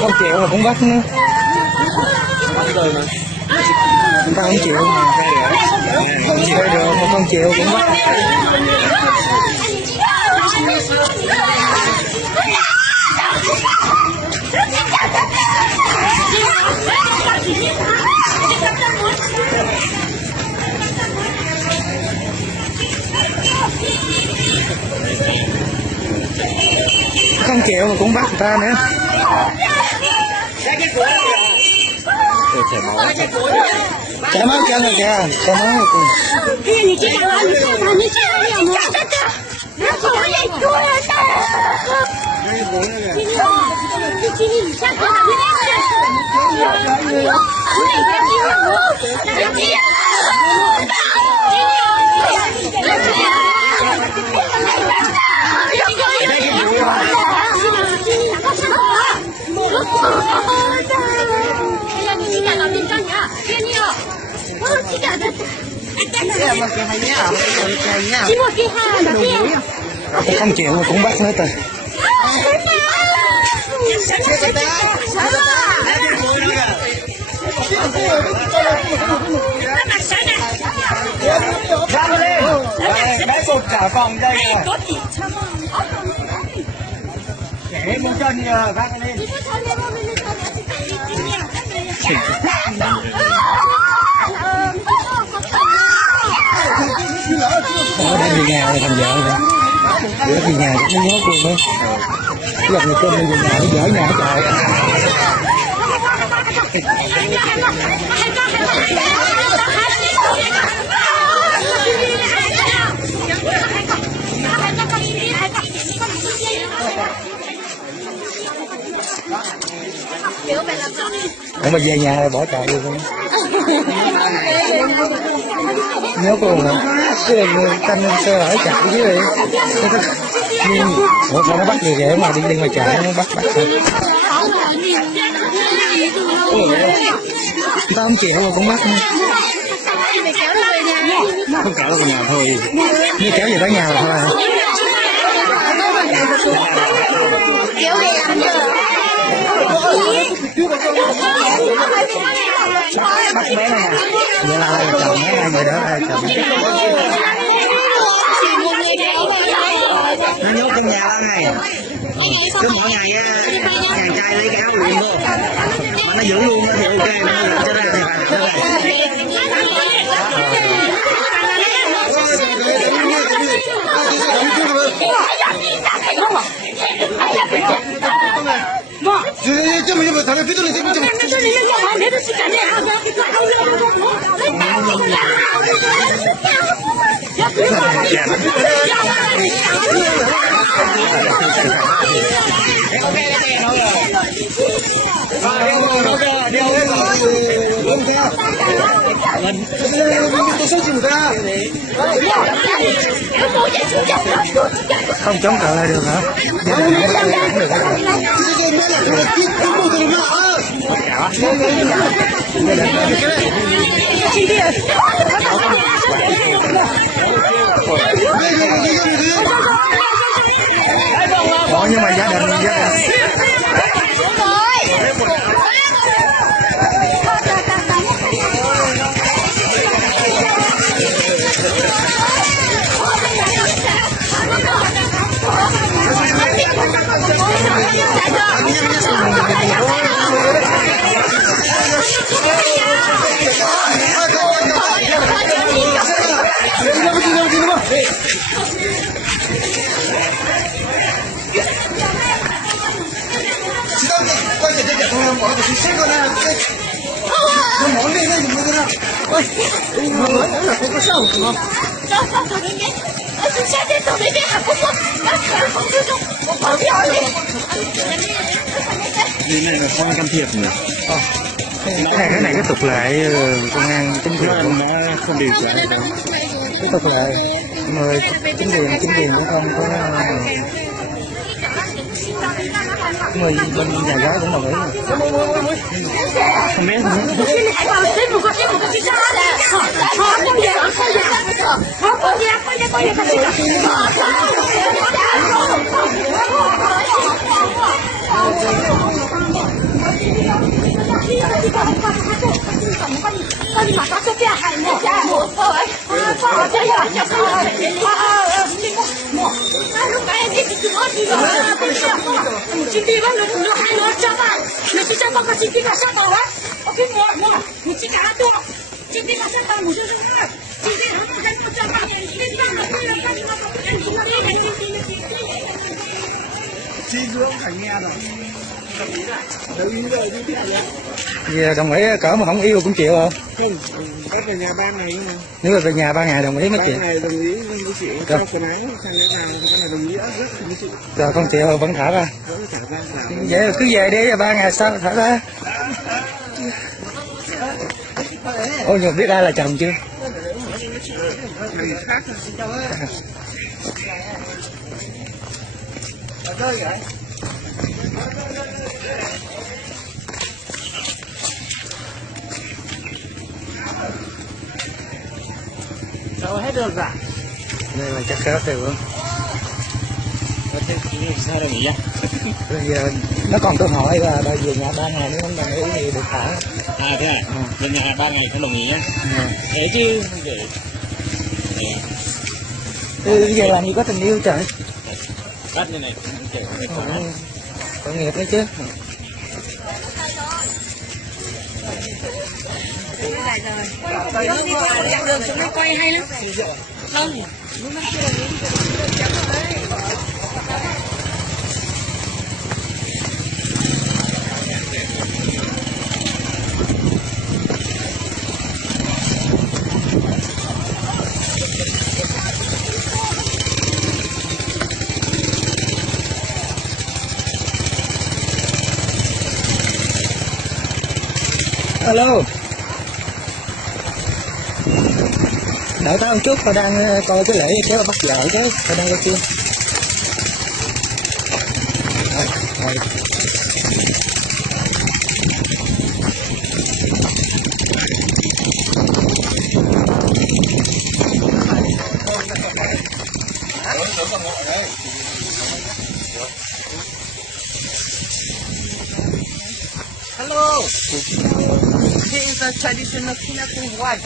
Con chịu mà cũng bắt nữa. Người ta không chịu mà. Không chịu được mà con chịu cũng bắt. Không chịu mà cũng bắt người ta nữa. Chảy máu chân rồi kìa, chảy máu rồi kìa. Không chịu mà cũng bắt nữa từ. Bé cột cả phòng đây rồi. Để con chân nhờ vác lên. Ở đây về nhà thì thành vợ rồi. Bữa về nhà cũng nhốt luôn đó. Cái lần người cơm đi về nhà nó dở nhà chạy. Ủa mà về nhà rồi bỏ chạy luôn. Nhớ luôn hả? Cái này canh xe ở chạy chứ đi. Ủa sao nó bắt người ghẻ mà đi mà chạy nó bắt sao? Người ta không chịu mà cũng bắt nữa. Không kéo về nhà thôi. Như kéo về tới nhà là thôi à. Kéo về làm gì? Bắt bé này nè. Vậy là hai chồng mấy hai người đó hai chồng. Nó nhốt trong nhà đó này. Cứ mỗi ngày chàng trai lấy cái áo liền vô. Mà nó giữ luôn thì ok, nó làm cho ra thì Không chống cự lại được hả? Được hả? Ủa nhưng mà gia đình Đi này là con can thiệp nhỉ? Cái này cái tục lệ công an chính quyền Nó không điều tra đâu. cái tục lệ người chính quyền cũng không có người bên nhà gái cũng đồng ý mà. Không biết. Vì đồng ý cỡ mà không yêu cũng chịu không? Không, bắt về nhà 3 ngày mà. Nếu mà về nhà 3 ngày đồng ý mới 3 chịu. ngày đồng ý với chị cho quần áo sang đến nào cái này đồng ý rất không chịu. Rồi con chịu vẫn thả ra. Vẫn thả ra là Vậy cứ về đi 3 ngày sau thả ra. Ôi nhưng biết ai là chồng chưa? người khác. Đâu hết được rồi. Đây là chắc kéo theo không? Sao đồng ý à? Bây giờ nó còn câu hỏi là bây giờ nhà 3 ngày nếu không đồng ý thì được thả. À thế à? Về nhà 3 ngày không đồng ý nhá. Thế chứ không để. Bây giờ làm gì có tình yêu trời. Bắt như này cũng kiểu người ta. Tội nghiệp đấy chứ. Đường chúng nó quay hay lắm. Không. Alo. Đợi tao một chút, tao đang coi cái lễ kéo bắt vợ chứ, tao đang coi phim. Rồi. Hello. This is a traditional Pinnacle wife.